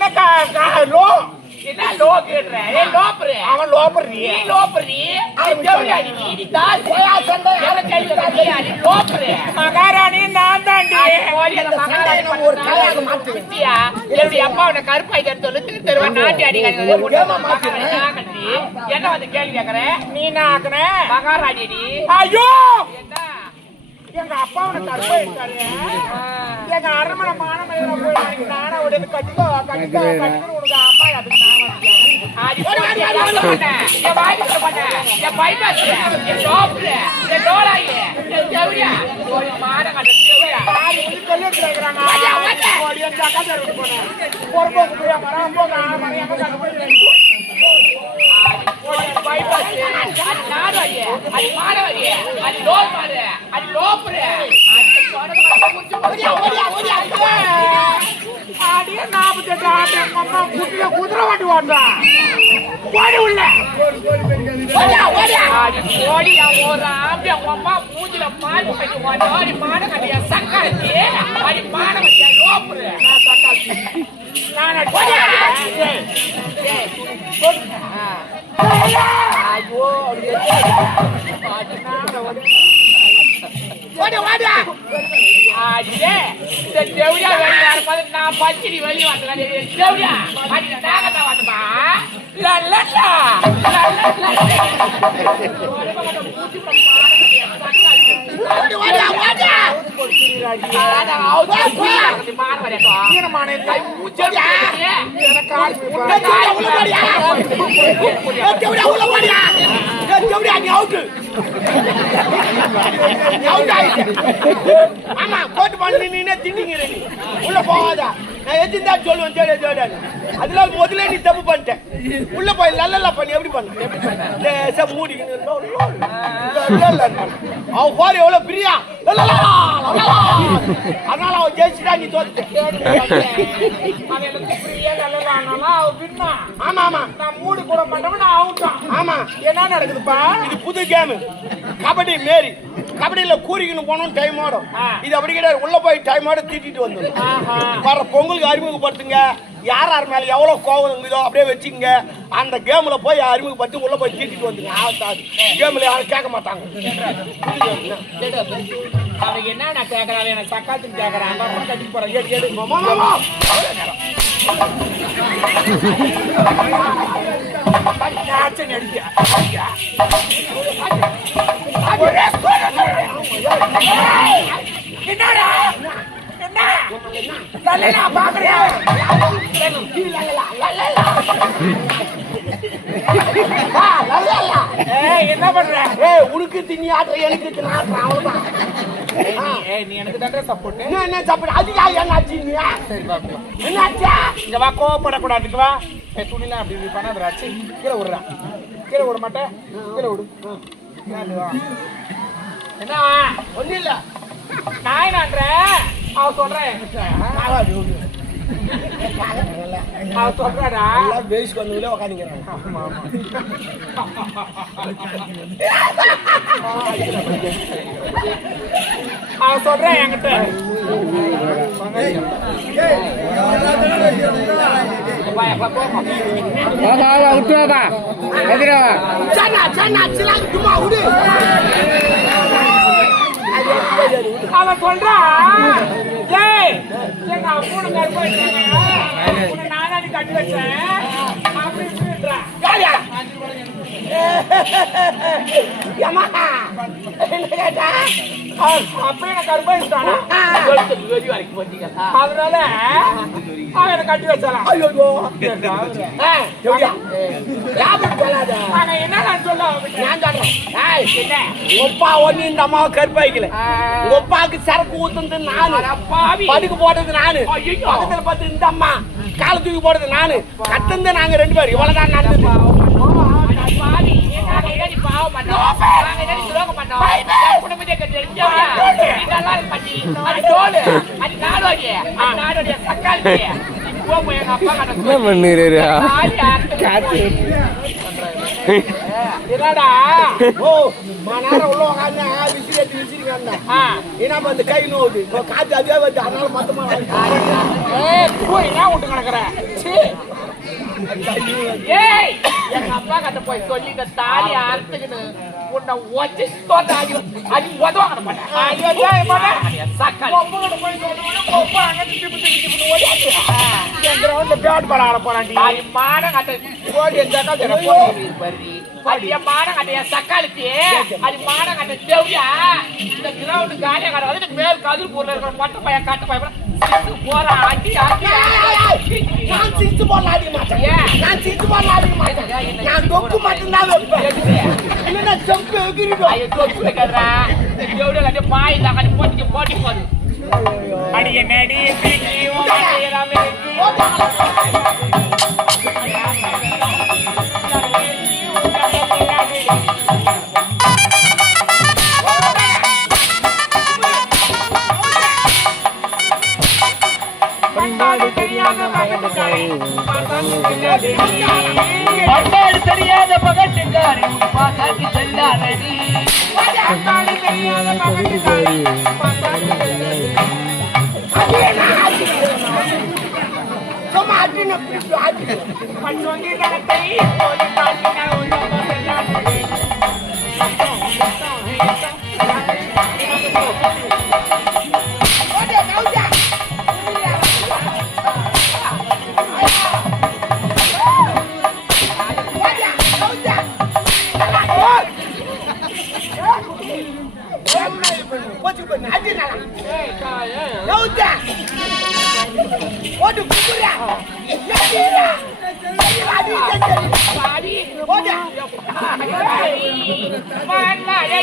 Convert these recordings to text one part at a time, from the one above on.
அவனை லோ என்ன லோ கேடுற ஏ லோப்ரு அவன் லோபரி நீ லோப்ரி ஜவுளி அடி நீ நீ தாஸ் என்ன கேள்வி கேட்டியா நீ லோப்ரு மகாராணி நான் தாண்டி கோழி அந்த மகாராணி ஒரு கல்யாணம் மாத்து. குட்டியா என்னுடைய அப்பா உன்னை கருப்பாய் கருத்து திரு தெருவா நாட்டி அடி என்ன வந்து கேள்வி கேக்குற நீ நாக்குன மகாராணி நீ ஐயோ என்ன அப்பா அவனை தற்ப இருக்காரு எங்க அரண்மனை மானமயில போய் நானே உடனே கட்டிக்கோ கட்டிக்கோ கட்டிக்கோ உனக்கு அம்மா அதுக்கு நான் அது அடி அது லோல் மாடு. அது லோப்ரு அது சொடக குச்சி ஓடியா ஓடியா ஓடியா குதிரை வாட்டி ஓடுறா. ஓடி உள்ள. ஓடியா ஓடியா ஓடியா ஒரு ஆம்பி அவங்க அம்மா மூஞ்சில பால் ஓடி ஓடி மாட கட்டிய அவுதா போய் மார் வரேடா ஈரமான கை மூச்சடியா எனக்கு நீ ஆமா கோட்டு பண்ணி நீனே திண்டிங்கிற நீ. உள்ள போகாதா? நான் எத்தி சொல்லுவேன்? தேட தேட அதுல முதல்ல நீ தப்பு பண்ணிட்டேன். உள்ள போய் லல்லல பண்ணி. எப்படி பண்ண? எப்படி பண்ண அவன் போற எவ்வளவு பிரியா? அதனால அவன் ஜெயிச்சுட்டா நீ தோத்து வின்னா ஆமா ஆமா. நான் மூடி கூட மாட்டவன் நான் அவுட்டான் ஆமா. என்ன நடக்குதுப்பா? இது புது கேம் கபடி மேரி. கபடியில கூறிக்கணும் போனோம் டைம் ஆடும் இது அப்படி கிடையாது. உள்ள போய் டைம் ஆட தீட்டிட்டு வந்துடும். வர பொங்கலுக்கு அறிமுகப்படுத்துங்க. யார் யார் மேல எவ்வளவு கோவம் இருக்குதோ அப்படியே வச்சுக்கங்க. அந்த கேம்ல போய் அறிமுகப்படுத்தி உள்ள போய் தீட்டிட்டு வந்துங்க ஆகாது கேம்ல யாரும் கேட்க மாட்டாங்க. அவன் என்ன நான் கேக்குறான் எனக்கு சக்காத்துக்கு அப்புறம் கட்டிட்டு போறான். ஏடு ஏடு. என்னடா என்ன பாக்குறியா என்ன பண்ற ஏய் உனக்கு திண்ணி ஆட்டுற எனக்கு திண்ணி ஆட்டுற அவ்வளவுதான். ஏய் நீ எனக்கு தானே சப்போர்ட் என்ன என்ன சாப்பிடு அது யா என்னாச்சு நீ? என்னாச்சா? இங்க வா கோவப்படக்கூடாது இங்க வா. ஏய் துணிலாம் அப்படி இப்படி பண்ணாதடா சீ கீழே விடுறா கீழே விட மாட்டேன் கீழே விடு. என்ன? ஒண்ணும் இல்ல. நான் என்னன்றேன் அவ சொல்றேன் காவாடி விடு. அவ சொல்றாடா எல்லாம் பேசிக்கு வந்தவங்களே உக்காந்துக்கிறாங்க ஆமா ஆமா அவ சொல்றேன் என்கிட்ட வா, வா, போமா. சன்னா சன்னா சிலாங்க சும்மா விடு அவ சொல்றா ஏய் எங்க மூணு கருப்பு நானாடி கட்டி வச்சேன் அப்படி இப்படின்றா யாரியா ஏமா என்ன கேட்டா அப்படியே நான் கருப்பா இருக்கானா வெளி வரைக்கும் போட்டீங்க அதனால அவன் கட்டி வச்சாலாம் என்ன நான் சொல்ல நான் சொல்றேன் இந்த அம்மாவை கருப்பாய்க்கல ஒப்பாக்கு சரக்கு ஊத்துனது நானு படுக்கு போட்டது நானு ஐயோ. பக்கத்துல பார்த்து இந்த அம்மா கால தூக்கி போட்டது நானு கத்தந்து நாங்க ரெண்டு பேரும் இவ்வளவுதான் நடந்தது நாங்க என்னடி பாவம் பண்ணோம்? நாங்க என்னடி துரோகம் பண்ணோம்? என் குடும்பத்தை கெடுத்து எரிச்சவயா? நீ நல்லா இருக்க மாட்டி. அது டோலு, அது நாடோடி, அது நாடோடி, சக்காளி. நீ போ போய் எங்க அப்பா கிட்ட சொல்லு. பண்ணுறா யாருக்கு என்னடா? ஓ மா நேரம் உள்ள உட்காந்து விசிறி எடுத்து ஆ. என்ன பண்ணு கை இப்போ காத்து அதே வருது அதனால மொத்தமா ஏய் போய் என்ன விட்டு கிடக்குற? சீ. ஏய் எங்க அப்பா கிட்ட போய் சொல்லி இந்த தாலி அறுத்துக்கின்னு உன்னை ஒச்சி தோட்ட ஆகி அடி உதவாங்க மாட்டேன் ஐயோ ஏய் மாட்டேன் சக்கல் என் கிரவுண்ட்ல பேட் பால் ஆட போறான்டி. அது மான கட்ட ஓடி எந்த காத்து போடி அது என் மான கட்ட என் சக்காலுக்கு அது மான கட்ட தேவையா இந்த கிரவுண்ட் காலியா கடை மேல் கதிர் இருக்கிற மொட்டை பையன் கட்ட பையன். போறான் அடி அடி அடி நான் சிரிச்சு போடல அடிக்க மாட்டேன் ஏன்? நான் சிரிச்சு போடல அடிக்க மாட்டேன் நான் தொக்கு மட்டும்தான் வைப்பேன் எதுக்கு? இல்லைன்னா செம்பு எகிரிடும் ஐயோ தொப்பு வைக்கிறா இந்த தேவையா கட்டி பாய் தான் கட்டி போட்டு போட்டி போடு அடிய நடி பிரிக்கி ஓடாமே பட்டாடு தெரியாத பகட்டுக்காரி பாசாக்கி செல்லாதடி. பட்டாடு தெரியாத பகட்டுக்காரி சும்மா அடின பிடிச்சு அடி பச்சோண்டி நடத்தை போலி காட்டினா உள்ள போகலாதடி முன்னாடி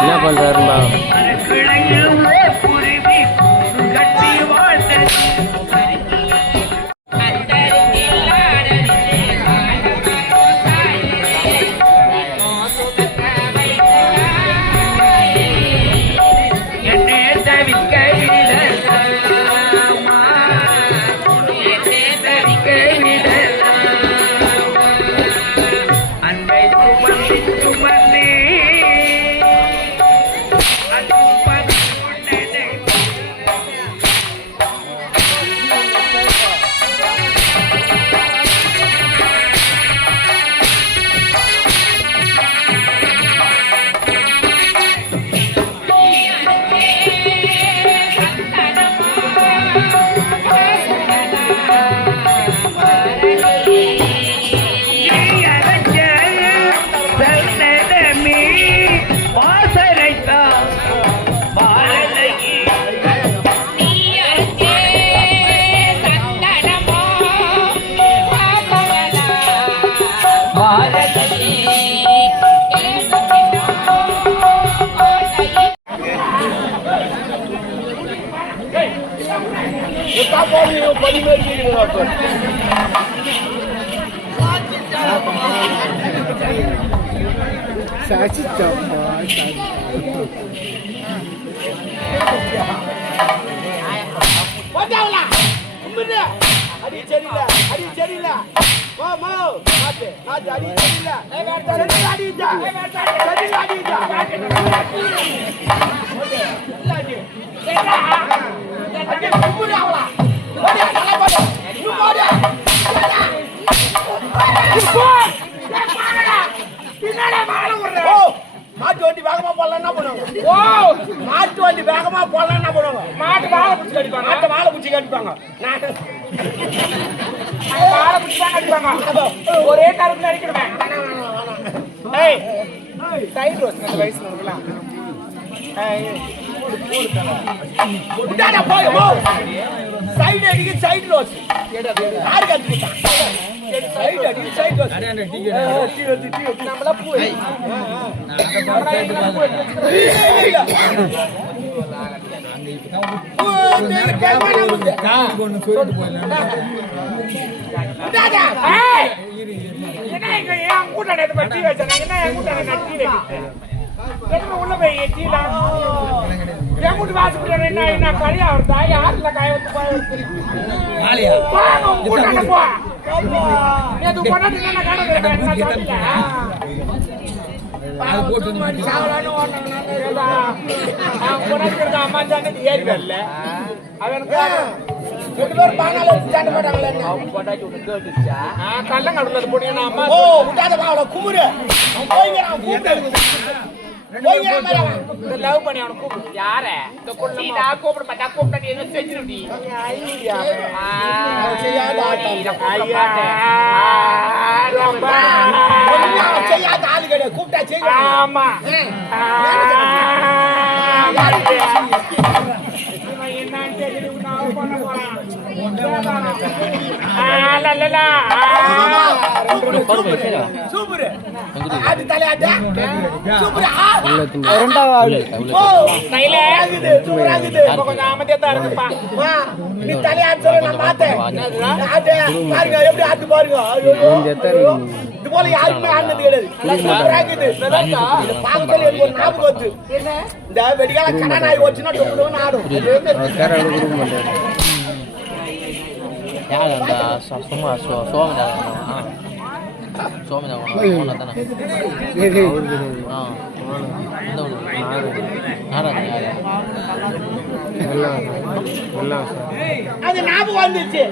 என்ன பண்றாருமா? Doutor. போட்டாங்களா உண்மையா அடி சரியில்ல அடி சரியில்ல. மா மா. நாட்டு நாட்டு அடி சரியில்ல. சரியில்ல அடிச்சா சரியில்ல அடிச்சா அடி கும்புறாங்களா ஓடியா மாட்டு வண்டி வேகமா போடலாம் என்ன பண்ணுவாங்க? ஓ. மாட்டு வண்டி வேகமா போடலாம் என்ன பண்ணுவாங்க? மாட்டு வாழை பிடிச்சி கடிப்பாங்க. மாட்டை வாழை பிடிச்சி கட்டிப்பாங்க வாழை பிடிச்சி தான் கடிப்பாங்க. ஒரே கருத்துல அடிக்கணுமே. ஏய் சைடு ரோஸ் இந்த வயசுல இருக்கலாம் விட்டாடா போய் போ. சைடு அடிக்க சைடு ரோஸ் யாரு கத்துக்கிட்டா சைடு அடிக்க சைடு ரோஸ் நம்மள பூ! என்ன என் வச்சேன் என் உள்ள போய் டீலாம் வீட்டு வாசப்படி என்ன என்ன வருதா யாருல காய போய் போ இருக்க அம்மா ஜானது ஏறி வரல. அவனுக்கு ரெண்டு பேரும் பானால வச்சு சண்டை போட்டாங்களே என்ன? கொண்டாடி விட்டு கேட்டுச்சா கள்ளங்கடல போனீங்க நான் அம்மா ஓ விட்டாத அவளை குமுறு. அவன் போய்ங்கிறான் கூப்பிட்டு லவ் பண்ணி அவனை கூப்பிடு. யார? இந்த கொள்ளி நான் கூப்பிட மாட்டா கூப்பிட்டா நீ என்ன செஞ்சிருடி செய்யாத ஆளு கிடையாது. கூப்பிட்டா ஆமா. என்னன்னு தெரியல நான் பண்ண போறான். இது போல யாருக்குமே ஆடினது கிடையாது. பார்க்கறதுல எனக்கு ஒரு ஞாபகம் வருது. இந்த வெடிகால கடை நாய் வச்சுன்னா ஆடும். யார் அந்த சும்மா சோமதா தானே அது ஞாபகம் வந்துச்சு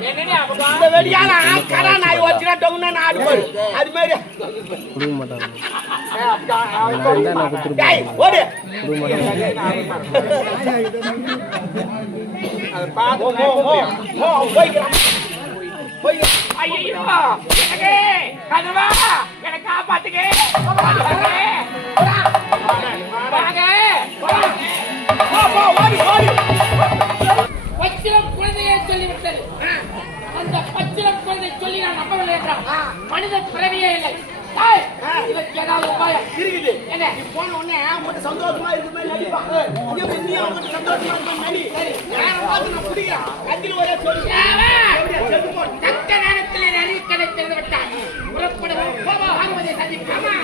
இந்த வெடிகால கடை நாய் வச்சுன்னா டொப்புன்னு ஆடுவாரு அது மாதிரி. கொடுக்க மாட்டாங்க நான் கொடுத்துருப்பேன் ஓடு கொடுக்க மாட்டாங்க ஓ, ஓ, போய்க்கிறான். போய்க்கிறான். ஐயோ எனக்கு கதவா எனக்கு ஓடு. பச்சிலம் குழந்தையை சொல்லிவிட்டது அந்த பச்சிலம் குழந்தை சொல்லி நான் நம்பவில்லை என்றால் மனித பிறவியே இல்லை இதற்கு ஏதாவது உபாயம் இருக்குது. என்ன போன உடனே உன்கிட்ட சந்தோஷமா இருக்கிற மாதிரி மாதிரி நீ சந்தோஷமா இருக்கிற மாதிரி நடி. நேரா பார்த்து நான் பிடிக்கிறேன். கத்தியில ஒரு தக்க நேரத்தில் நிறைய கிடைத்திருந்து விட்டார் புறப்படுவோம் கோபம் ஆகுவதை சந்திக்காமா